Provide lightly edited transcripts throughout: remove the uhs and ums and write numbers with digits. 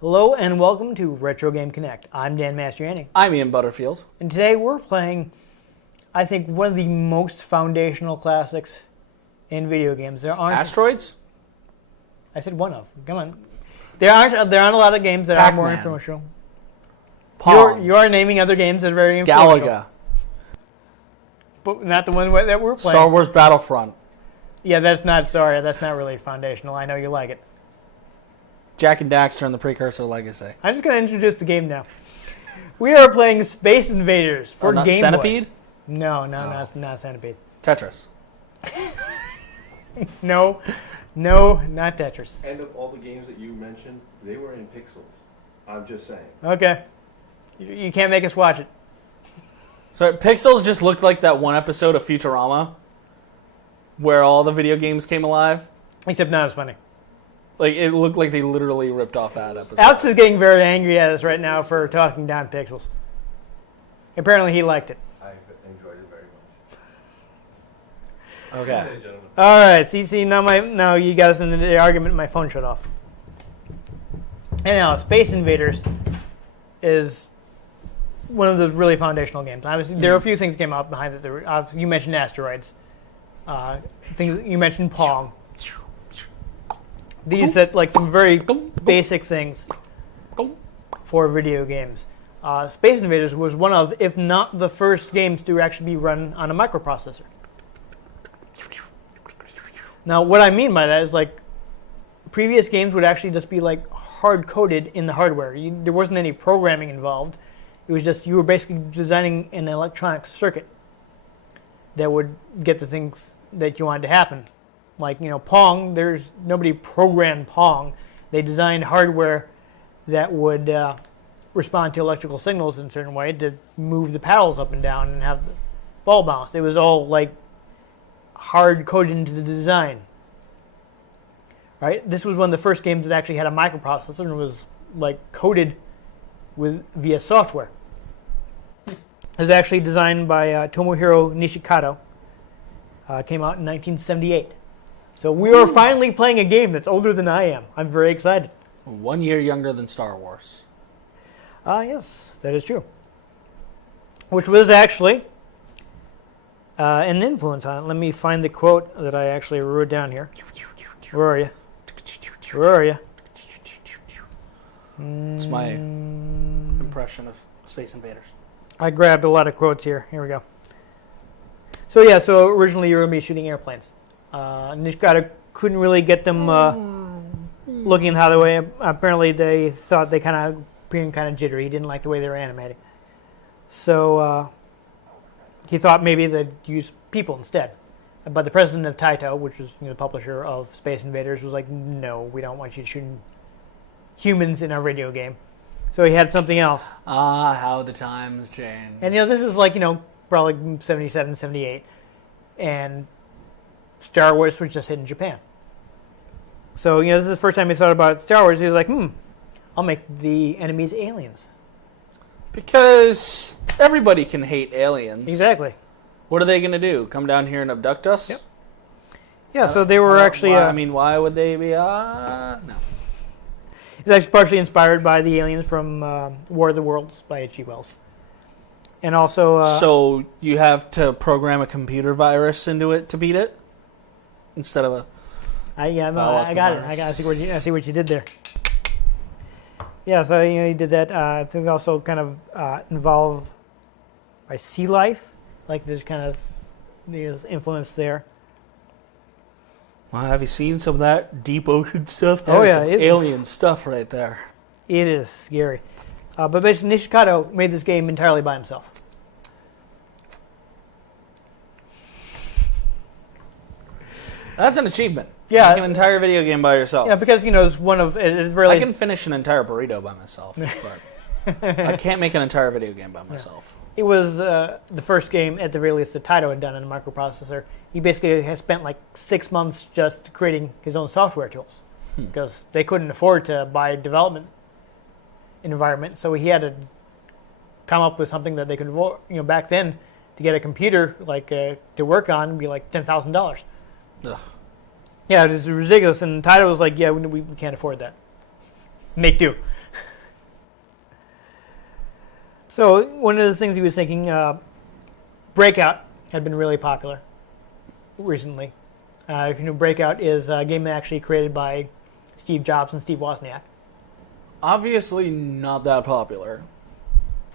Hello and welcome to Retro Game Connect. I'm Dan Mastriani. I'm Ian Butterfield. And today we're playing, I think, one of the most foundational classics in video games. There aren't... Asteroids? I said one of. Come on. There aren't a lot of games that are more influential. Pong. You are naming other games that are very influential. Galaga. But not the one that we're playing. Star Wars Battlefront. Yeah, that's not really foundational. I know you like it. Jak and Daxter and the Precursor Legacy. I'm just going to introduce the game now. We are playing Space Invaders for Game Boy. Centipede? No, not Centipede. Tetris. No, not Tetris. And of all the games that you mentioned, they were in pixels. I'm just saying. Okay. You can't make us watch it. So Pixels just looked like that one episode of Futurama where all the video games came alive. Except not as funny. Like, it looked like they literally ripped off that episode. Alex is getting very angry at us right now for talking down Pixels. Apparently he liked it. I enjoyed it very much. Okay. All right, see, now you got us into the argument. My phone shut off. And now, Space Invaders is one of those really foundational games. Obviously, there are a few things that came out behind it. You mentioned Asteroids. You mentioned Pong. These set like some very basic things for video games. Space Invaders was one of, if not the first games to actually be run on a microprocessor. Now, what I mean by that is like previous games would actually just be like hard-coded in the hardware. There wasn't any programming involved. It was just you were basically designing an electronic circuit that would get the things that you wanted to happen. Like, Pong, nobody programmed Pong. They designed hardware that would respond to electrical signals in a certain way to move the paddles up and down and have the ball bounce. It was all like hard-coded into the design. Right? This was one of the first games that actually had a microprocessor and was like coded via software. It was actually designed by Tomohiro Nishikado. Came out in 1978. So we are finally playing a game that's older than I am. I'm very excited. 1 year younger than Star Wars. Yes, that is true. Which was actually an influence on it. Let me find the quote that I actually wrote down here. Where are you? Where are you? It's my impression of Space Invaders. I grabbed a lot of quotes here. Here we go. So originally you were going to be shooting airplanes. Nishikado couldn't really get them looking how the way. Apparently, they thought they kind of being kind of jittery. He didn't like the way they were animating. So he thought maybe they'd use people instead. But the president of Taito, which was the publisher of Space Invaders, was like, "No, we don't want you shooting humans in our video game." So he had something else. How the times change. And this is like probably 77, 78, and Star Wars was just hit in Japan. So, this is the first time he thought about Star Wars. He was like, I'll make the enemies aliens. Because everybody can hate aliens. Exactly. What are they going to do? Come down here and abduct us? Yep. Yeah, so they were actually... why would they be... No. It's actually partially inspired by the aliens from War of the Worlds by H.G. Wells. And also... so you have to program a computer virus into it to beat it? Instead of a... I got it. I see what you did there. Yeah, so he did that. I think also kind of involved by sea life. Like there's kind of influence there. Well, have you seen some of that deep ocean stuff? That is some alien stuff right there. It is scary. But basically, Nishikado made this game entirely by himself. That's an achievement. Yeah, make an entire video game by yourself. Yeah, because it's one of it's really. I can finish an entire burrito by myself, but I can't make an entire video game by myself. It was the first game, at the very least, that Taito had done in a microprocessor. He basically has spent like 6 months just creating his own software tools because they couldn't afford to buy a development environment. So he had to come up with something that they could, back then, to get a computer to work on would be like $10,000. Ugh. Yeah, it was ridiculous. And Taito was like, yeah, we can't afford that. Make do. So one of the things he was thinking, Breakout had been really popular recently. If you know, Breakout is a game actually created by Steve Jobs and Steve Wozniak. Obviously not that popular,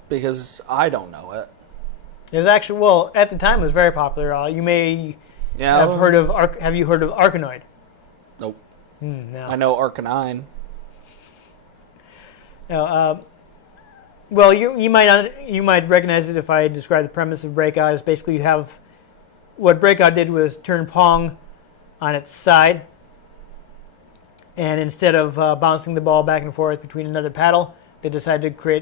because I don't know it. It was actually, well, at the time it was very popular. You may have heard of, have you heard of Arkanoid? Nope. No. I know Arcanine. No, well, you might recognize it if I describe the premise of Breakout. Is basically you have, what Breakout did was turn Pong on its side, and instead of bouncing the ball back and forth between another paddle, they decided to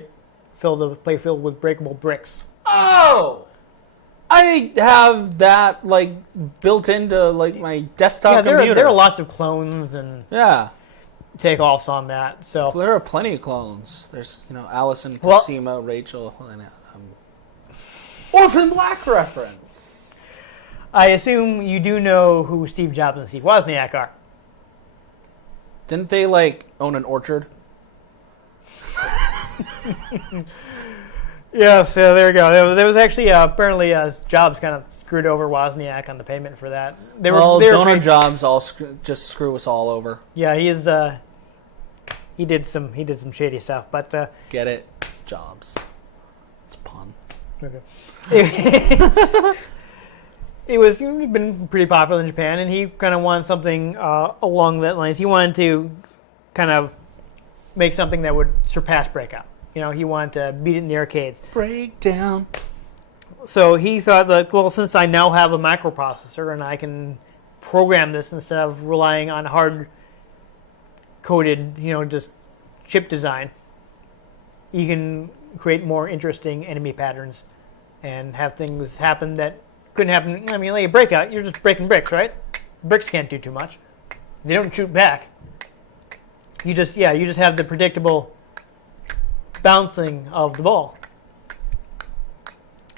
fill the playfield with breakable bricks. Oh! I have that built into my desktop computer. There are lots of clones and yeah, takeoffs on that. So there are plenty of clones. There's Allison, Cosima, Rachel, and Orphan Black reference. I assume you do know who Steve Jobs and Steve Wozniak are. Didn't they own an orchard? Yeah, so there we go. There was actually apparently Jobs kind of screwed over Wozniak on the payment for that. Donor Jobs just screw us all over. Yeah, he did some shady stuff, but get it? It's Jobs. It's a pun. Okay. He'd been pretty popular in Japan, and he kind of wanted something along that lines. He wanted to kind of make something that would surpass Breakout. He wanted to beat it in the arcades. Breakdown. So he thought that, well, since I now have a microprocessor and I can program this instead of relying on hard-coded, just chip design, you can create more interesting enemy patterns and have things happen that couldn't happen. I mean, like a Breakout, you're just breaking bricks, right? Bricks can't do too much. They don't shoot back. You just have the predictable bouncing of the ball.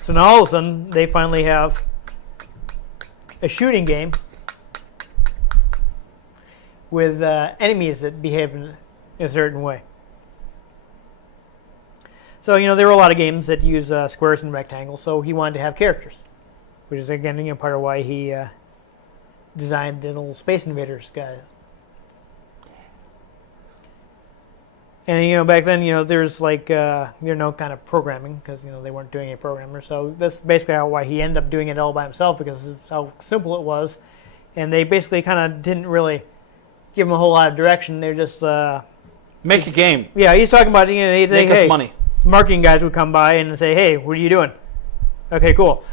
So now all of a sudden, they finally have a shooting game with enemies that behave in a certain way. So, there were a lot of games that use squares and rectangles, so he wanted to have characters, which is, again, part of why he designed the little Space Invaders guy. And, back then, there's no kind of programming because, they weren't doing any programmer. So that's basically why he ended up doing it all by himself, because of how simple it was. And they basically kind of didn't really give him a whole lot of direction. They're just... make a game. Yeah, he's talking about, make us money. Marketing guys would come by and say, hey, what are you doing? Okay, cool.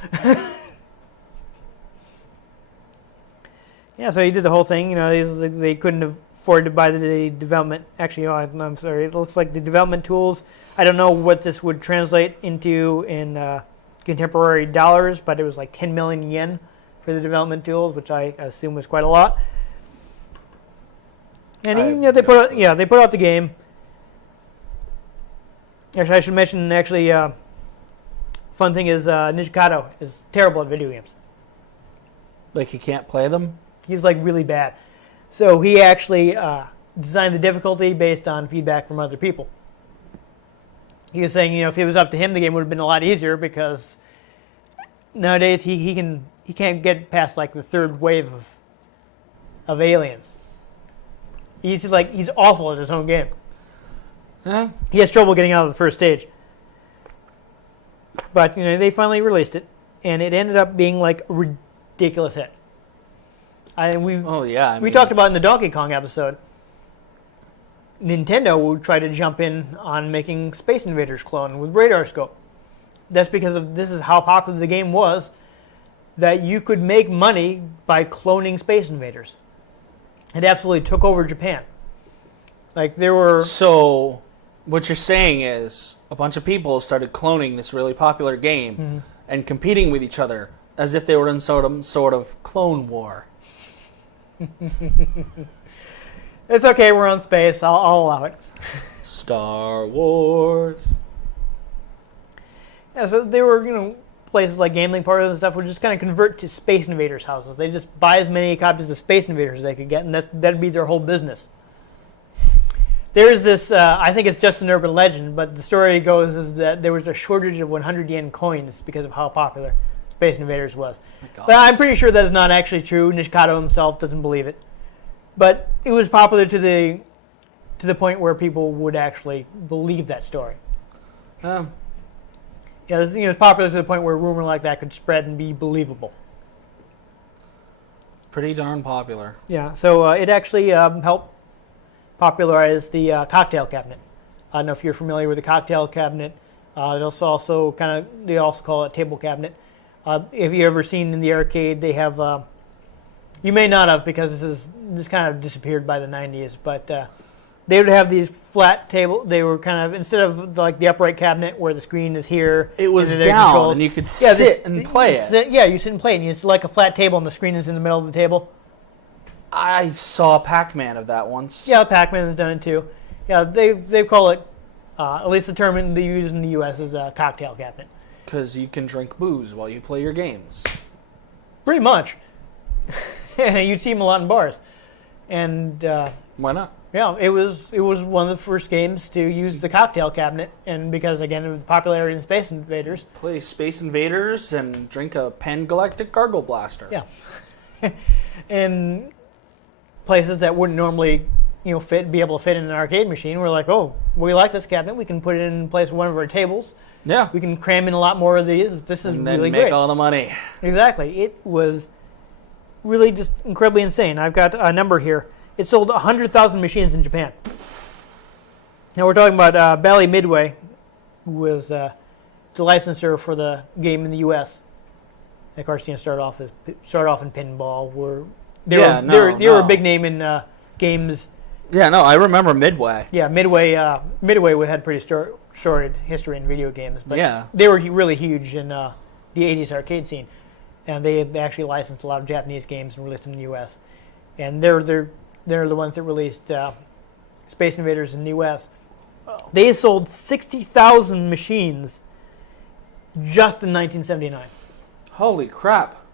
Yeah, so he did the whole thing. They couldn't afford to buy the development. Actually, I'm sorry. It looks like the development tools. I don't know what this would translate into in contemporary dollars, but it was like 10 million yen for the development tools, which I assume was quite a lot. And they put out the game. Actually, I should mention. Fun thing is Ninja Kato is terrible at video games. He can't play them? He's really bad. So he actually designed the difficulty based on feedback from other people. He was saying, if it was up to him, the game would have been a lot easier, because nowadays he can't get past the third wave of aliens. He's awful at his own game. Huh? He has trouble getting out of the first stage. But they finally released it, and it ended up being a ridiculous hit. We talked about in the Donkey Kong episode. Nintendo would try to jump in on making Space Invaders clone with radar scope. That's because this is how popular the game was, that you could make money by cloning Space Invaders. It absolutely took over Japan. So, what you're saying is a bunch of people started cloning this really popular game and competing with each other as if they were in some sort of clone war. It's okay, we're on space. I'll allow it. Star Wars. Yeah, so they were, places like gambling parlors and stuff would just kind of convert to Space Invaders houses. They just buy as many copies of Space Invaders as they could get, and that'd be their whole business. There's this, I think it's just an urban legend, but the story goes is that there was a shortage of 100 yen coins because of how popular Space Invaders was. But I'm pretty sure that is not actually true. Nishikado himself doesn't believe it. But it was popular to the point where people would actually believe that story. Yeah, it's popular to the point where a rumor like that could spread and be believable. Pretty darn popular. Yeah, so it actually helped popularize the cocktail cabinet. I don't know if you're familiar with the cocktail cabinet. They also call it table cabinet. If you ever seen in the arcade, they have. You may not have because this kind of disappeared by the 90s, but they would have these flat table. They were kind of, instead of like the upright cabinet where the screen is here, it was down and you could sit and play it. Yeah, you sit and play it. And it's like a flat table and the screen is in the middle of the table. I saw a Pac-Man of that once. Yeah, Pac-Man has done it too. Yeah, they call it, at least the term they use in the U.S. is a cocktail cabinet. Because you can drink booze while you play your games. Pretty much. You'd see them a lot in bars. And why not? Yeah, it was one of the first games to use the cocktail cabinet, and because again of the popularity in Space Invaders. Play Space Invaders and drink a Pan-Galactic Gargle Blaster. Yeah. And places that wouldn't normally, be able to fit in an arcade machine, we're like, oh, we like this cabinet. We can put it in place of one of our tables. Yeah. We can cram in a lot more of these. This is and then really make great. All the money. Exactly. It was really just incredibly insane. I've got a number here. It sold 100,000 machines in Japan. Now we're talking about Bally Midway, who was the licensor for the game in the U.S. Of course, started off in pinball. They were a big name in games. Yeah, no, I remember Midway. Yeah, Midway had pretty storied history in video games, but yeah. They were really huge in the 80s arcade scene, and they actually licensed a lot of Japanese games and released them in the U.S. And they're the ones that released Space Invaders in the U.S. They sold 60,000 machines just in 1979. Holy crap!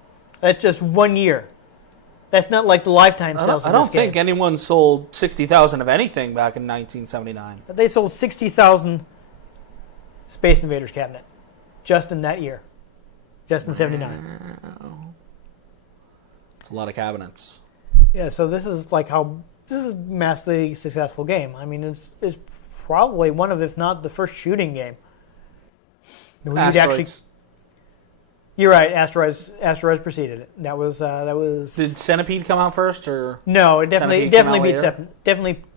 That's just 1 year. That's not like the lifetime sales. I don't think anyone sold 60,000 of anything back in 1979. They sold 60,000 Space Invaders cabinet just in that year, just in 79. It's a lot of cabinets. Yeah, so this is a massively successful game. I mean, it's probably one of, if not the first shooting game. Asteroids. You're right. Asteroids preceded it. That was. Did Centipede come out first, or no? It definitely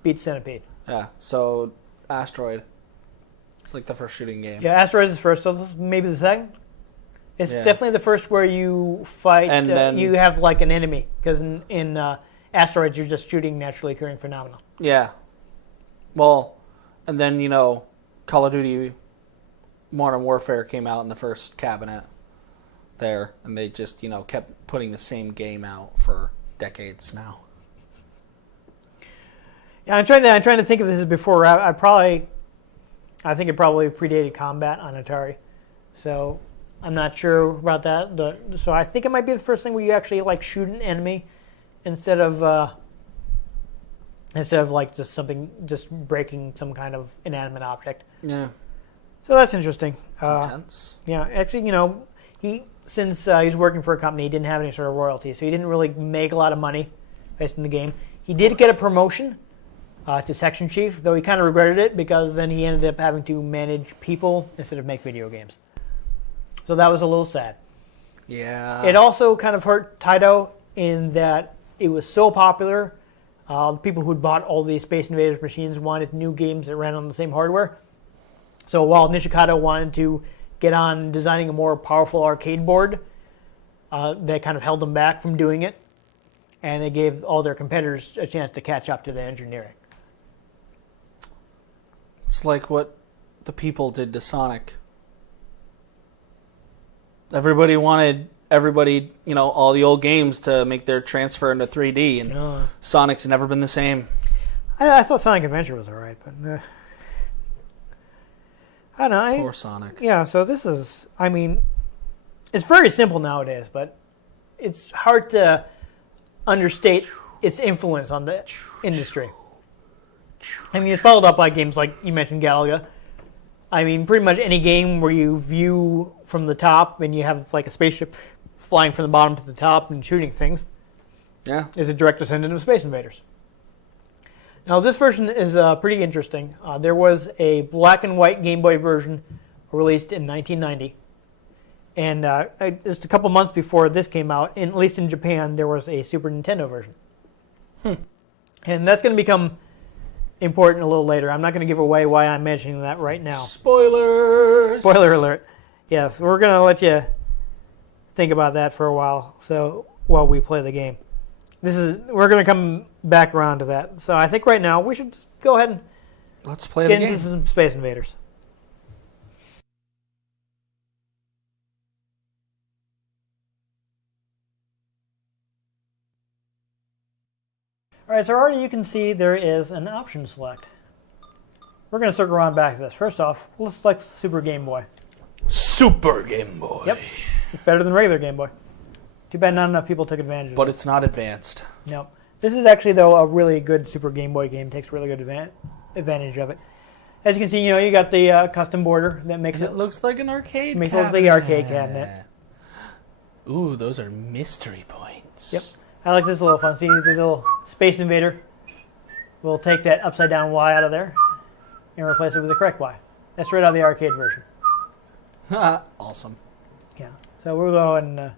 beat Centipede. Yeah. So Asteroid. It's like the first shooting game. Yeah, Asteroids is first. So this is maybe the second. It's definitely the first where you fight. And then you have like an enemy, because in Asteroids you're just shooting naturally occurring phenomena. Yeah. Well, and then Call of Duty Modern Warfare came out in the first cabinet. There, and they just kept putting the same game out for decades now. Yeah, I'm trying to think of this as before. I think it probably predated Combat on Atari, so I'm not sure about that. So I think it might be the first thing where you actually shoot an enemy instead of just breaking some kind of inanimate object. Yeah. So that's interesting. It's intense. Yeah, actually, since he was working for a company, he didn't have any sort of royalty, so he didn't really make a lot of money based on the game. He did get a promotion to section chief, though he kind of regretted it because then he ended up having to manage people instead of make video games. So that was a little sad. Yeah. It also kind of hurt Taito in that it was so popular. The people who'd bought all these Space Invaders machines wanted new games that ran on the same hardware. So while Nishikado wanted to get on designing a more powerful arcade board, that kind of held them back from doing it, and they gave all their competitors a chance to catch up to the engineering. It's like what the people did to Sonic. Everybody wanted all the old games to make their transfer into 3D, and Sonic's never been the same. I thought Sonic Adventure was alright, but I don't know. Poor Sonic. Yeah, so this is, It's very simple nowadays, but it's hard to understate its influence on the industry. I mean, it's followed up by games like you mentioned, Galaga. I mean, pretty much any game where you view from the top and you have like a spaceship flying from the bottom to the top and shooting things is a direct descendant of Space Invaders. Now, this version is pretty interesting. There was a black and white Game Boy version released in 1990. And just a couple months before this came out, at least in Japan, there was a Super Nintendo version. And that's going to become important a little later. I'm not going to give away why I'm mentioning that right now. Spoilers! Spoiler alert. Yes, we're going to let you think about that for a while. So while we play the game, we're going to come back around to that. So I think right now we should go ahead and let's play get the game. into some Space Invaders. All right, so already you can see there is an option select. We're going to circle around back to this. First off, let's select Super Game Boy. Super Game Boy. Yep, it's better than regular Game Boy. Too bad not enough people took advantage of it. But it's not advanced. No. This is actually, though, a really good Super Game Boy game. It takes really good advantage of it. As you can see, you got the custom border that makes it looks like an arcade makes cabinet. it look like the arcade cabinet. Ooh, those are mystery points. Yep. I like this little fun. See, the little Space Invader. We'll take that upside down Y out of there and replace it with the correct Y. That's right out of the arcade version. Awesome. Yeah. So we'll go and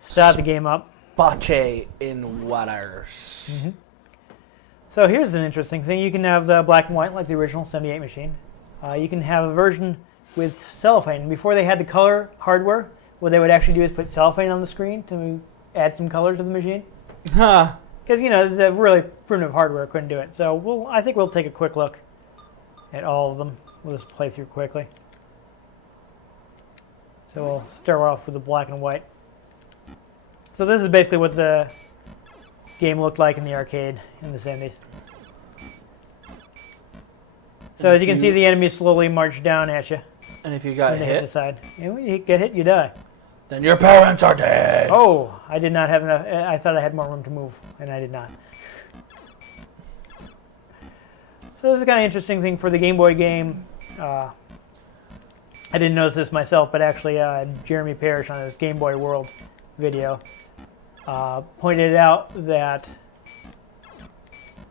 start the game up. Bache in waters. Mm-hmm. So here's an interesting thing. You can have the black and white like the original 78 machine. You can have a version with cellophane. Before they had the color hardware, what they would actually do is put cellophane on the screen to add some color to the machine. Huh. Because, the really primitive hardware couldn't do it. So I think we'll take a quick look at all of them. We'll just play through quickly. So we'll start off with the black and white. So this is basically what the game looked like in the arcade in the 70s. So as you can see, the enemies slowly march down at you. And if you got When they hit the side. And when you get hit, you die. then your parents are dead. Oh, I did not have enough. I thought I had more room to move, and I did not. So this is a kind of interesting thing for the Game Boy game. I didn't notice this myself, but actually Jeremy Parrish on his Game Boy World video pointed out that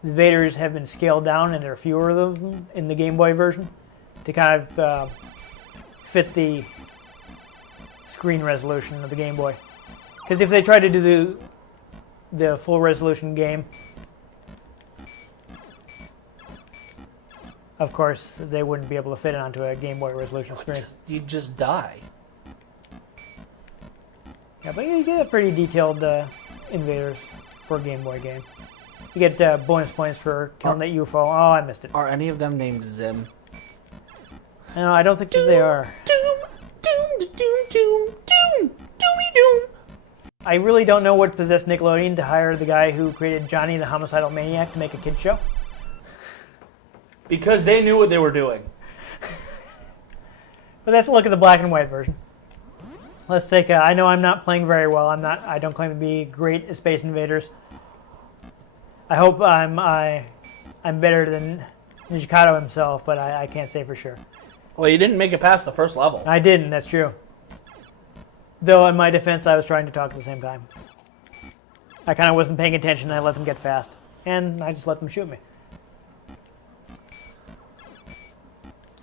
the invaders have been scaled down and there are fewer of them in the Game Boy version to kind of fit the screen resolution of the Game Boy. Because if they tried to do the full resolution game, of course, they wouldn't be able to fit it onto a Game Boy resolution screen. You'd just die. Yeah, but you get a pretty detailed invaders for a Game Boy game. You get bonus points for killing that UFO. Oh, I missed it. Are any of them named Zim? No, I don't think that they are. Doom. I really don't know what possessed Nickelodeon to hire the guy who created Johnny the Homicidal Maniac to make a kids show. Because they knew what they were doing. But let's look at the black and white version. Let's take. I know I'm not playing very well. I don't claim to be great at Space Invaders. I hope I'm better than Nijikato himself, but I can't say for sure. Well, you didn't make it past the first level. I didn't. That's true. Though in my defense, I was trying to talk at the same time. I kind of wasn't paying attention. And I let them get fast, and I just let them shoot me.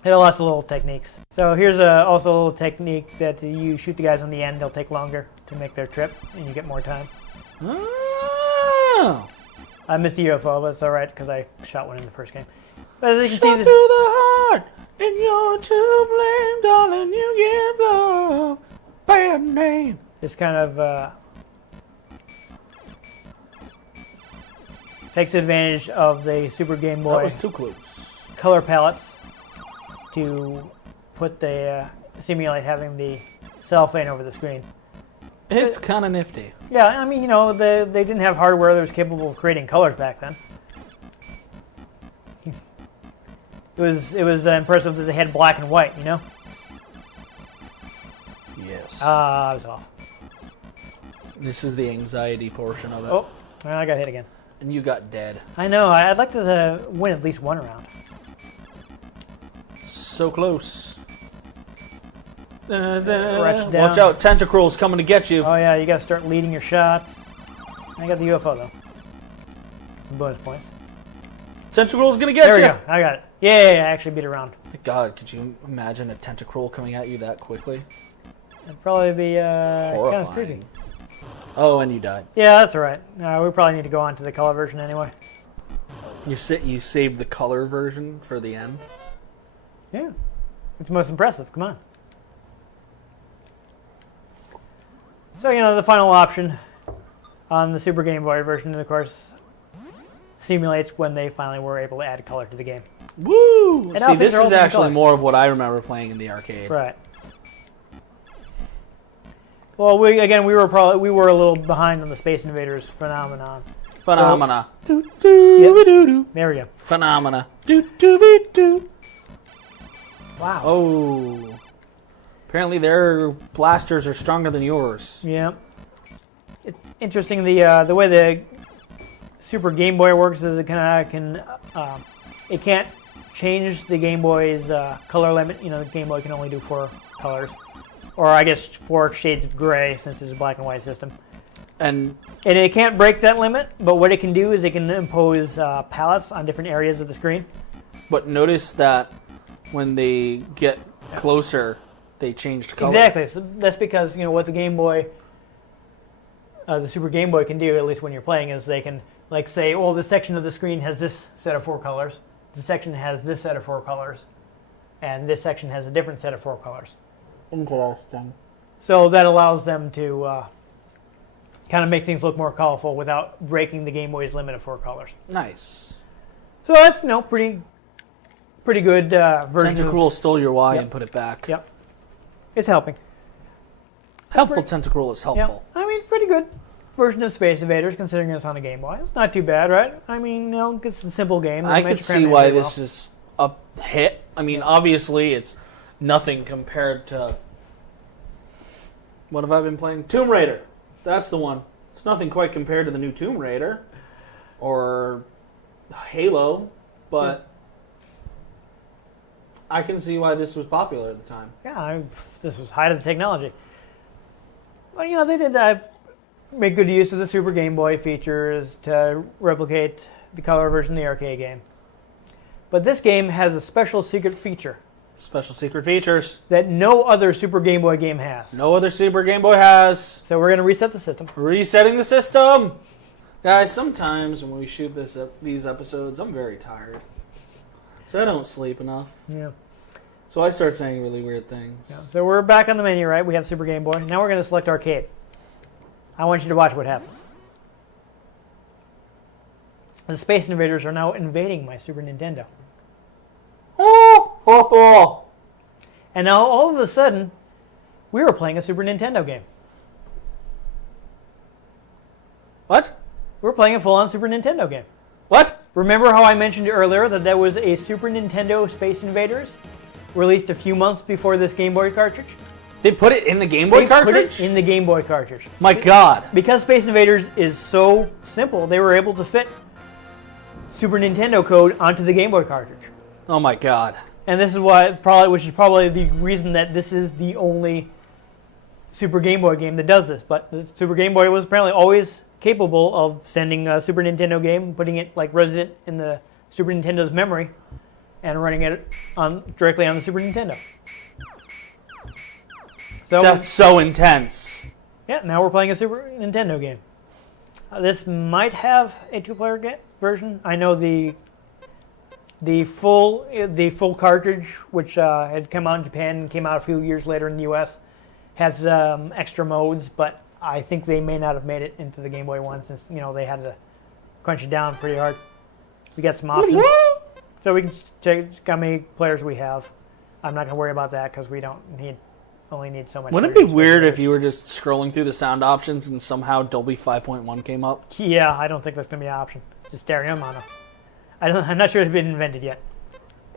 There are lots of little techniques. So here's also a little technique that you shoot the guys on the end. They'll take longer to make their trip, and you get more time. Oh. I missed the UFO, but it's all right because I shot one in the first game. But as you can Shot see, this through the heart, and you're to blame, darling. You give love bad name. This kind of takes advantage of the Super Game Boy That was too close. color palettes to put the simulate having the cellophane over the screen. It's kind of nifty. Yeah, I mean, they didn't have hardware that was capable of creating colors back then. It was impressive that they had black and white, Yes. I was off. This is the anxiety portion of it. Oh, well, I got hit again. And you got dead. I know. I'd like to win at least one round. So close. Rush down. Watch out, Tentacruel's coming to get you. Oh yeah, you gotta start leading your shots. I got the UFO though. Some bonus points. Tentacruel's gonna get There you. we go. I got it. Yeah, I actually beat a round. God, could you imagine a Tentacruel coming at you that quickly? It'd probably be kind of Horrifying. creepy. Oh, and you died. Yeah, that's alright. We probably need to go on to the color version anyway. You saved the color version for the end. Yeah. It's most impressive. Come on. So, the final option on the Super Game Boy version, of course, simulates when they finally were able to add color to the game. Woo! And See, this they're all is different actually colors. more of what I remember playing in the arcade. Right. Well, we were a little behind on the Space Invaders phenomenon. Phenomena. Yep. There we go. Phenomena. Wow. Oh. Apparently their blasters are stronger than yours. Yeah. It's interesting the way the Super Game Boy works is it can't change the Game Boy's color limit. The Game Boy can only do 4 colors, or I guess 4 shades of gray since it's a black and white system. And it can't break that limit, but what it can do is it can impose palettes on different areas of the screen. but notice that when they get closer, they changed color. Exactly. So that's because what the Game Boy, the Super Game Boy can do, at least when you're playing, is they can say, oh, this section of the screen has this set of 4 colors, this section has this set of 4 colors, and this section has a different set of 4 colors. Interesting. So that allows them to kind of make things look more colorful without breaking the Game Boy's limit of 4 colors. Nice. So that's pretty good version. Tentacruel stole your Y Yep. and put it back. Yep. It's helping. Helpful Tentacruel is helpful. Yeah. I mean, pretty good version of Space Invaders considering it's on a Game Boy. It's not too bad, right? I mean, it's a simple game. I can see why this is a hit. I mean, obviously, it's nothing compared to... What have I been playing? Tomb Raider. That's the one. It's nothing quite compared to the new Tomb Raider. Or Halo. But I can see why this was popular at the time. Yeah, this was height of the technology. Well, they did make good use of the Super Game Boy features to replicate the color version of the arcade game. But this game has a special secret feature Special secret features. that no other Super Game Boy game has. No other Super Game Boy has. So we're going to reset the system. Resetting the system. Guys, sometimes when we shoot these episodes, I'm very tired. So I don't sleep enough. Yeah. So I start saying really weird things. Yeah. So we're back on the menu, right? We have Super Game Boy. Now we're going to select arcade. I want you to watch what happens. The Space Invaders are now invading my Super Nintendo. Oh. And now all of a sudden, we were playing a Super Nintendo game. What? We're playing a full-on Super Nintendo game. What? Remember how I mentioned earlier that there was a Super Nintendo Space Invaders released a few months before this Game Boy cartridge? They put it in the Game Boy They cartridge? put it in the Game Boy cartridge. My God. Because Space Invaders is so simple, they were able to fit Super Nintendo code onto the Game Boy cartridge. Oh my God. And this is which is probably the reason that this is the only Super Game Boy game that does this. But the Super Game Boy was apparently always capable of sending a Super Nintendo game, putting it resident in the Super Nintendo's memory, and running it directly on the Super Nintendo. So That's so intense. yeah, now we're playing a Super Nintendo game. This might have a 2-player version. I know the full cartridge, which had come out in Japan and came out a few years later in the U.S., has extra modes, but I think they may not have made it into the Game Boy one since they had to crunch it down pretty hard. We got some options, so we can check how many players we have. I'm not going to worry about that because we only need so much. Wouldn't it be weird if you were just scrolling through the sound options and somehow Dolby 5.1 came up? Yeah, I don't think that's going to be an option. Just stereo mono. I'm not sure it's been invented yet.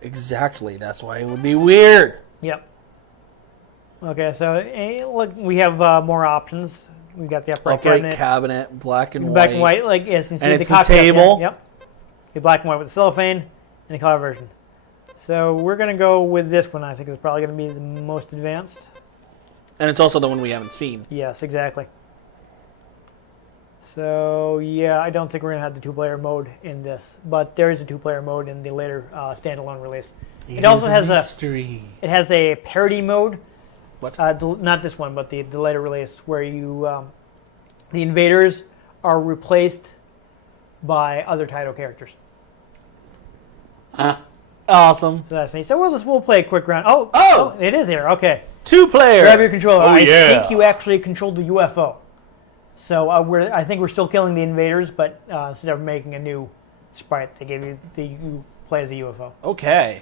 Exactly. That's why it would be weird. Yep. Okay, so look, we have more options. We've got the upright Upright cabinet, black and black white. and white, like as you can see, And the it's a cocktail table. Yep. The black and white with the cellophane and the color version. So we're going to go with this one. I think is probably going to be the most advanced. And it's also the one we haven't seen. Yes, exactly. So yeah, I don't think we're going to have the two-player mode in this, but there is a two-player mode in the later standalone release. It also has mystery. It has a parody mode. What? Not this one, but the later release, where you the invaders are replaced by other title characters. Awesome. So that's neat. So we'll play a quick round. Oh, it is here. Okay. 2-player. Grab your controller. Oh, I yeah. think you actually controlled the UFO. So I think we're still killing the invaders, but instead of making a new sprite, they gave you play as the UFO. Okay.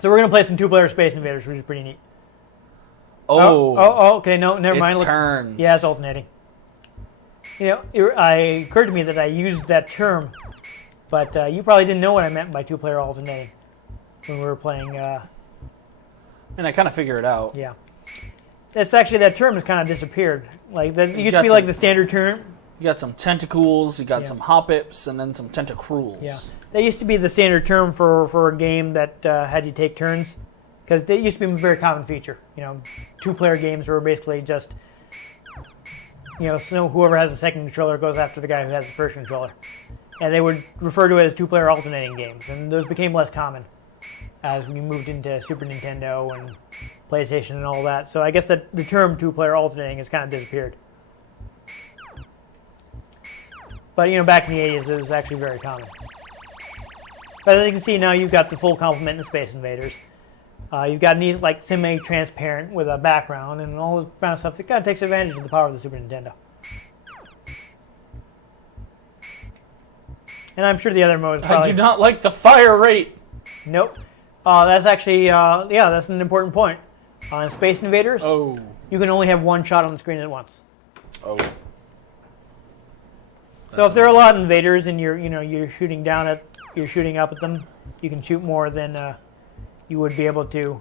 So we're gonna play some 2-player Space Invaders, which is pretty neat. Oh. Okay. No, never mind. It's turns. Yeah, it's alternating. You know, it occurred to me that I used that term, but you probably didn't know what I meant by 2-player alternating when we were playing. And I kind of figure it out. Yeah. It's actually, that term has kind of disappeared. Like that, it used to got be like the standard term. You got some tentacles, you got Yeah. some hoppips, and then some tentacruels. Yeah. That used to be the standard term for a game that had you take turns, because it used to be a very common feature. You know, 2-player games were basically just, so whoever has the second controller goes after the guy who has the first controller, and they would refer to it as 2-player alternating games, and those became less common as we moved into Super Nintendo and PlayStation and all that. So I guess that the term 2-player alternating has kind of disappeared. But back in the 80s, it was actually very common. But as you can see now, you've got the full complement in Space Invaders. You've got neat, like semi-transparent with a background and all this kind of stuff that kind of takes advantage of the power of the Super Nintendo. And I'm sure the other modes probably... I do not like the fire rate. Nope. That's actually, that's an important point. On Space Invaders, you can only have one shot on the screen at once. Oh. So if there are a lot of invaders and you're shooting up at them, you can shoot more than you would be able to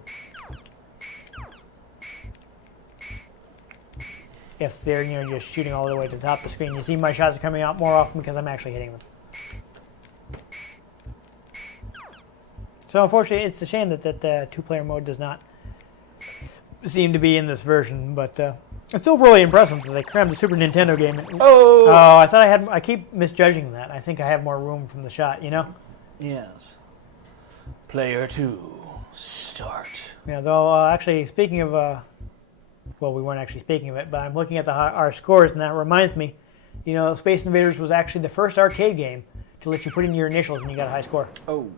if they're just shooting all the way to the top of the screen. You see my shots are coming out more often because I'm actually hitting them. So unfortunately, it's a shame that 2-player mode does not seem to be in this version, but it's still really impressive that they crammed a Super Nintendo game. I thought I keep misjudging that. I think I have more room from the shot, Yes. Player 2, start. Yeah, though, actually, speaking of, we weren't actually speaking of it, but I'm looking at our scores, and that reminds me, Space Invaders was actually the first arcade game to let you put in your initials when you got a high score. Oh.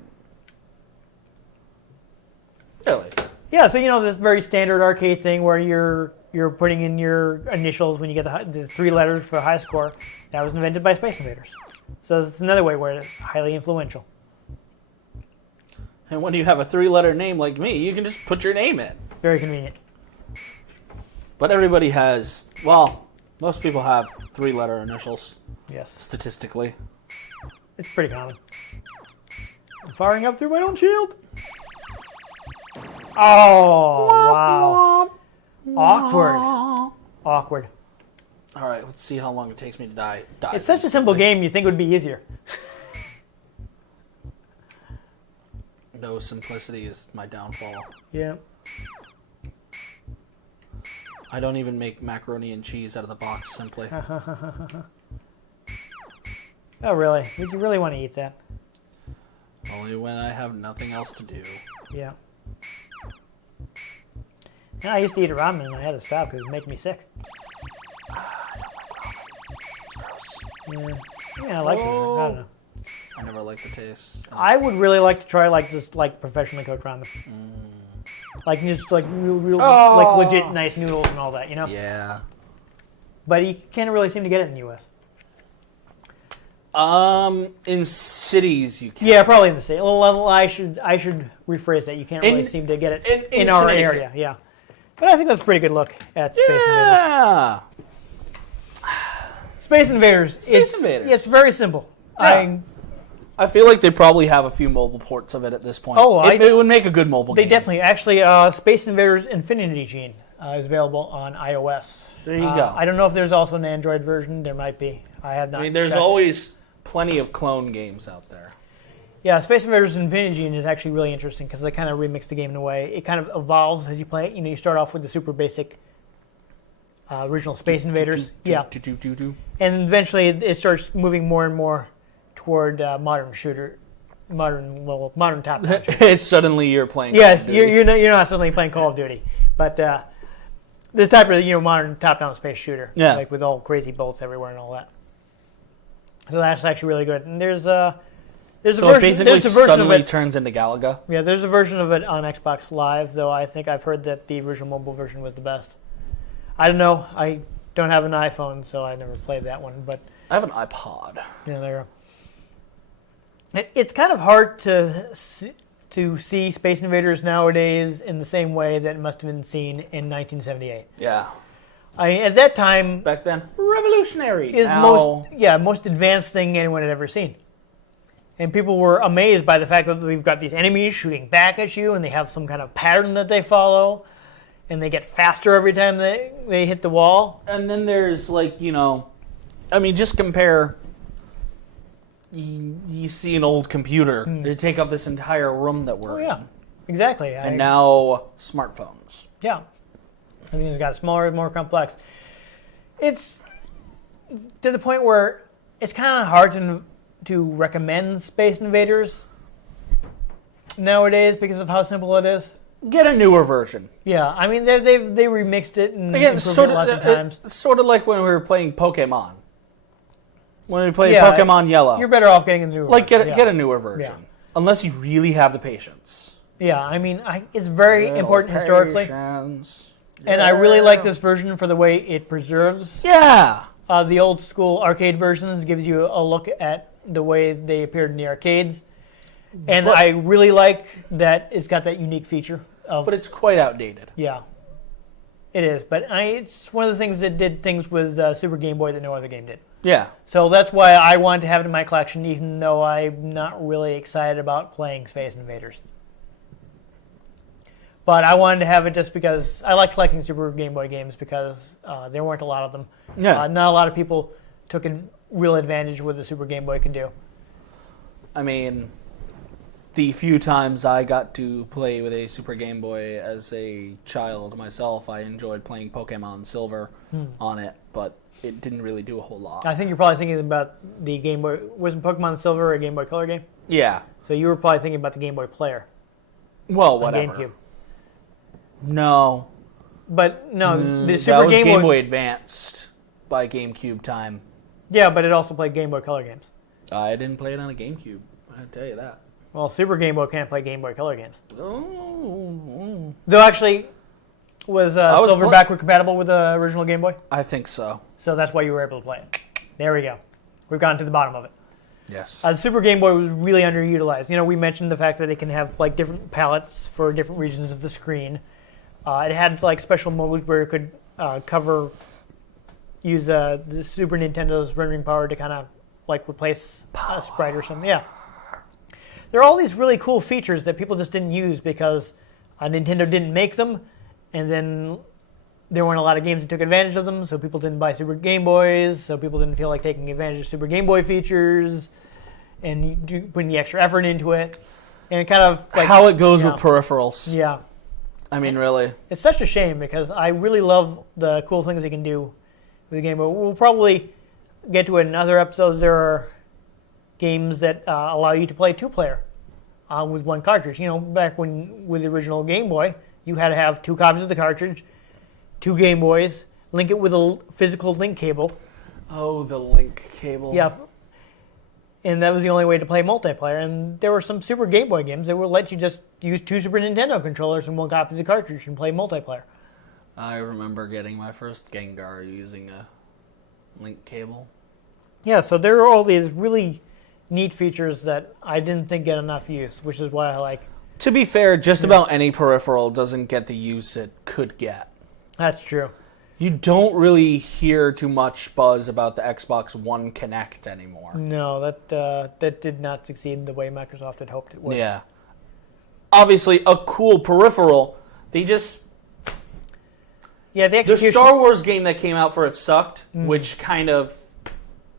Really? Yeah, so this very standard arcade thing where you're putting in your initials when you get the 3 letters for a high score. That was invented by Space Invaders. So it's another way where it's highly influential. And when you have a 3-letter name like me, you can just put your name in. Very convenient. But everybody has, most people have 3-letter initials. Yes. Statistically. It's pretty common. I'm firing up through my own shield. Oh, wow. Awkward. All right, let's see how long it takes me to die. It's such a simple game, you'd think it would be easier. No, simplicity is my downfall. Yeah. I don't even make macaroni and cheese out of the box simply. Oh, really? Would you really want to eat that? Only when I have nothing else to do. Yeah. Yeah, I used to eat ramen and I had to stop because it was making me sick. Yeah, I like it. I don't know. I never liked the taste. I would really like to try professionally cooked ramen. Like just real like legit nice noodles and all that, Yeah. But you can't really seem to get it in the U.S. In cities you can. Yeah, probably in the state. Well, I should rephrase that. You can't really seem to get it in our area. Yeah. But I think that's a pretty good look at Space Invaders. Yeah. Space Invaders. It's very simple. Yeah. I feel like they probably have a few mobile ports of it at this point. It would make a good mobile game. They definitely. Actually, Space Invaders Infinity Gene is available on iOS. There you go. I don't know if there's also an Android version. There might be. I have not. I mean, there's checked. always plenty of clone games out there. Yeah, Space Invaders Infinity Gene is actually really interesting because they kind of remix the game in a way. It kind of evolves as you play it. You start off with the super basic original Space Invaders. Yeah. And eventually it starts moving more and more toward modern top-down shooter. It's suddenly you're playing. Yes, Call of Duty. you're not suddenly playing Call of Duty, but this type of modern top-down space shooter, like with all crazy bolts everywhere and all that. So that's actually really good. And there's a version. It basically There's a version suddenly of it. turns into Galaga. Yeah, there's a version of it on Xbox Live, though I think I've heard that the original mobile version was the best. I don't know. I don't have an iPhone, so I never played that one. But I have an iPod. yeah, there you go. It's kind of hard to see Space Invaders nowadays in the same way that it must have been seen in 1978. Yeah. At that time, Back then, revolutionary. is Now, most advanced thing anyone had ever seen. And people were amazed by the fact that they've got these enemies shooting back at you, and they have some kind of pattern that they follow, and they get faster every time they hit the wall. and then there's just compare. You see an old computer. They take up this entire room that we're in. Exactly. And now smartphones. Yeah. Everything's got smaller, more complex. It's to the point where it's kind of hard to recommend Space Invaders nowadays because of how simple it is. Get a newer version. Yeah, I mean they remixed it and Again, improved it lots of times. It's sort of like when we were playing Pokemon. When we played Yeah, Pokemon Yellow. You're better off getting a newer version. Get a newer version. Yeah. Unless you really have the patience. Yeah, I mean it's very important historically. Patience. And I really like this version for the way it preserves. Yeah. The old school arcade versions gives you a look at the way they appeared in the arcades. And I really like that it's got that unique feature. But it's quite outdated. Yeah, it is. But it's one of the things that did things with Super Game Boy that no other game did. Yeah. So that's why I wanted to have it in my collection, even though I'm not really excited about playing Space Invaders. But I wanted to have it just because I like collecting Super Game Boy games because there weren't a lot of them. Yeah. Not a lot of people took a real advantage of what the Super Game Boy could do. I mean, the few times I got to play with a Super Game Boy as a child myself, I enjoyed playing Pokemon Silver on it, but it didn't really do a whole lot. I think you're probably thinking about the Game Boy. Wasn't Pokemon Silver a Game Boy Color game? Yeah. So you were probably thinking about the Game Boy Player. Well, whatever. On GameCube. No. But no, the that Super was Game Boy Advanced by GameCube time. Yeah, but it also played Game Boy Color games. I didn't play it on a GameCube. I tell you that. Well, Super Game Boy can't play Game Boy Color games. Oh. Though actually, was Silver backward compatible with the original Game Boy? I think so. So that's why you were able to play it. There we go. We've gotten to the bottom of it. Yes. The Super Game Boy was really underutilized. We mentioned the fact that it can have like different palettes for different regions of the screen. It had like special modes where it could use the Super Nintendo's rendering power to kind of like replace a sprite or something. Yeah. There are all these really cool features that people just didn't use because Nintendo didn't make them, and then there weren't a lot of games that took advantage of them, so people didn't buy Super Game Boys, so people didn't feel like taking advantage of Super Game Boy features and putting the extra effort into it. And it kind of like how it goes with peripherals. Yeah. I mean, really. It's such a shame because I really love the cool things you can do with the Game Boy. We'll probably get to it in other episodes. There are games that allow you to play two-player with one cartridge. Back when with the original Game Boy, you had to have two copies of the cartridge, two Game Boys, link it with a physical link cable. Oh, the link cable. Yeah. And that was the only way to play multiplayer. And there were some Super Game Boy games that would let you just use two Super Nintendo controllers and one copy of the cartridge and play multiplayer. I remember getting my first Gengar using a link cable. Yeah, so there are all these really neat features that I didn't think get enough use, which is why I like. To be fair, just about any peripheral doesn't get the use it could get. That's true. You don't really hear too much buzz about the Xbox One Kinect anymore. No, that did not succeed the way Microsoft had hoped it would. Yeah. Obviously, a cool peripheral. They just... Yeah, the The execution. Star Wars game that came out for it sucked, which kind of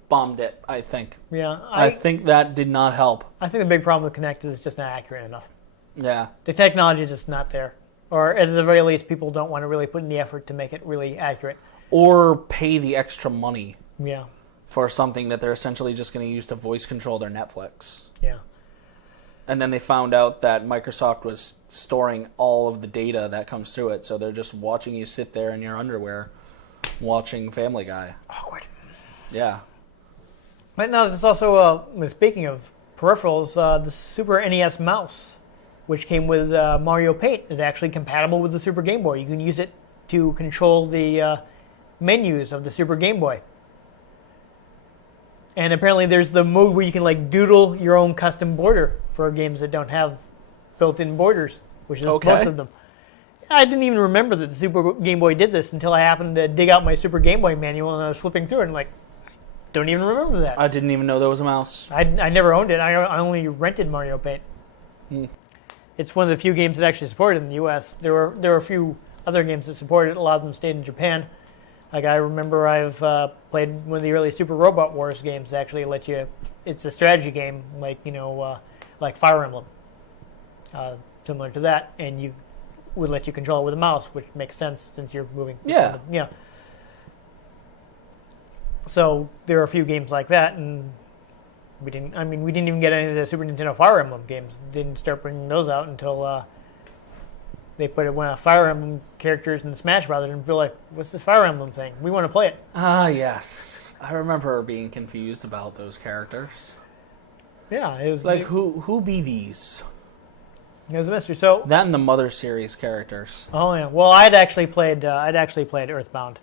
bombed it, I think. Yeah, I think that did not help. I think the big problem with Kinect is it's just not accurate enough. Yeah. The technology is just not there. Or at the very least, people don't want to really put in the effort to make it really accurate. Or pay the extra money Yeah, for something that they're essentially just going to use to voice control their Netflix. yeah. And then they found out that Microsoft was storing all of the data that comes through it, so they're just watching you sit there in your underwear watching Family Guy. Awkward. Yeah. But no, there's also, speaking of peripherals, the Super NES mouse, which came with Mario Paint, is actually compatible with the Super Game Boy. You can use it to control the menus of the Super Game Boy. And apparently there's the mode where you can like doodle your own custom border for games that don't have built-in borders, which is most of them. I didn't even remember that the Super Game Boy did this until I happened to dig out my Super Game Boy manual and I was flipping through it and like, don't even remember that. I didn't even know there was a mouse. I never owned it. I only rented Mario Paint. It's one of the few games that actually supported it in the U.S. There were a few other games that supported it. A lot of them stayed in Japan. Like I remember I've played one of the early Super Robot Wars games that actually let you, it's a strategy game like, like Fire Emblem. Similar to that, and you would let you control it with a mouse, which makes sense since you're moving. Yeah. Yeah. So there are a few games like that, and we didn't even get any of the Super Nintendo Fire Emblem games. Didn't start bringing those out until they put one of the Fire Emblem characters in Smash Brothers, and feel like, what's this Fire Emblem thing? We want to play it. Ah, yes. I remember being confused about those characters. Yeah, it was Like, who be these? It was a mystery. So That and the Mother series characters. oh yeah, well I'd actually played Earthbound.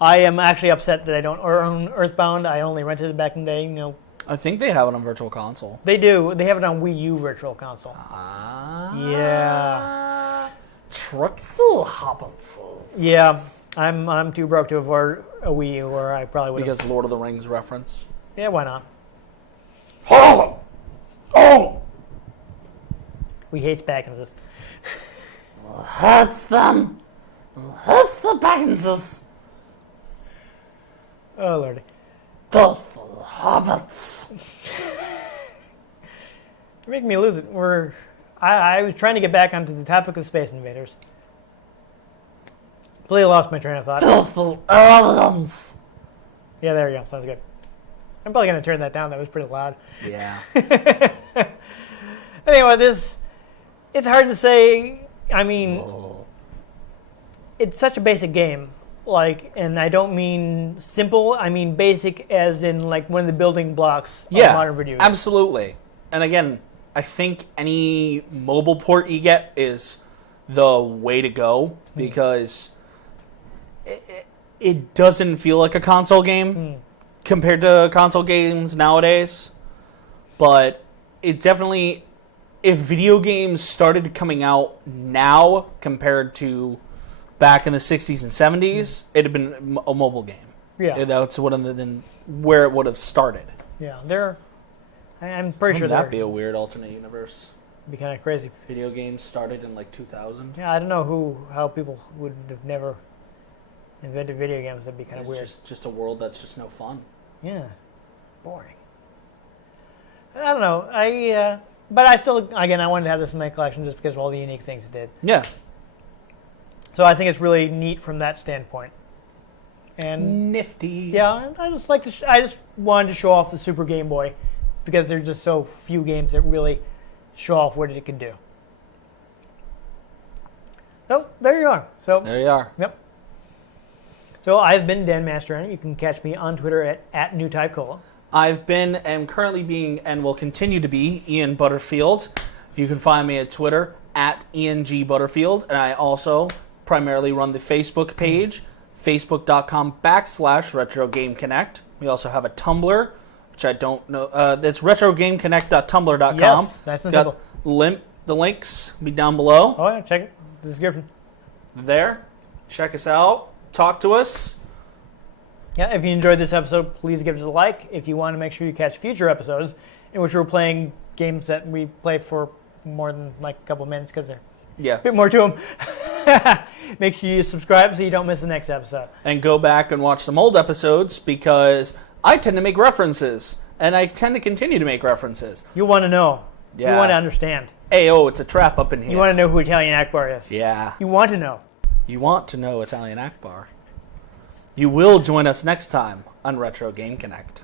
I am actually upset that I don't own Earthbound. I only rented it back in the day. I think they have it on Virtual Console. They do. They have it on Wii U Virtual Console. Ah. Yeah. Truxel Hobbits. Yeah. I'm too broke to afford a Wii U, or I probably would. Because Lord of the Rings reference. Yeah, why not? Oh! Oh! We hate Bagginses. Hurts them. Hurts the Bagginses. Oh lordy. The hobbits. You're making me lose it. I was trying to get back onto the topic of Space Invaders. Completely lost my train of thought. Filthy aliens. Yeah, there you go. Sounds good. I'm probably going to turn that down. That was pretty loud. Yeah. Anyway, it's hard to say. I mean, it's such a basic game. And I don't mean simple. I mean basic as in like one of the building blocks of modern video games. Absolutely. And again, I think any mobile port you get is the way to go because it doesn't feel like a console game compared to console games nowadays. But it definitely, if video games started coming out now compared to back in the 60s and 70s, it'd have been a mobile game. Yeah. That's where it would have started. Yeah, I'm pretty sure That'd be a weird alternate universe. be kind of crazy. Video games started in like 2000. Yeah, I don't know how people would have never invented video games. That'd be kind of weird. Just a world that's just no fun. Yeah, boring. I don't know. But I still, again, I wanted to have this in my collection just because of all the unique things it did. Yeah. So I think it's really neat from that standpoint. And nifty. yeah, I just like to. I just wanted to show off the Super Game Boy because there's just so few games that really show off what it can do. So there you are. So There you are. Yep. So I've been Dan Mastriani. You can catch me on Twitter at NewTypeCola. I've been, am currently being, and will continue to be, Ian Butterfield. You can find me at Twitter at ENG Butterfield, and I also primarily run the Facebook page, facebook.com/RetroGameConnect. We also have a Tumblr, which I don't know. That's retrogameconnect.tumblr.com. Yes, nice and simple. The links be down below. Oh yeah, check it. The description. There. Check us out. Talk to us. Yeah, if you enjoyed this episode, please give us a like. If you want to make sure you catch future episodes in which we're playing games that we play for more than like a couple minutes because they're a bit more to them. Make sure you subscribe so you don't miss the next episode. And go back and watch some old episodes because I tend to make references. And I tend to continue to make references. You want to know. Yeah. You want to understand. Ayo, it's a trap up in here. You want to know who Italian Akbar is. Yeah. You want to know. You want to know Italian Akbar. You will join us next time on Retro Game Connect.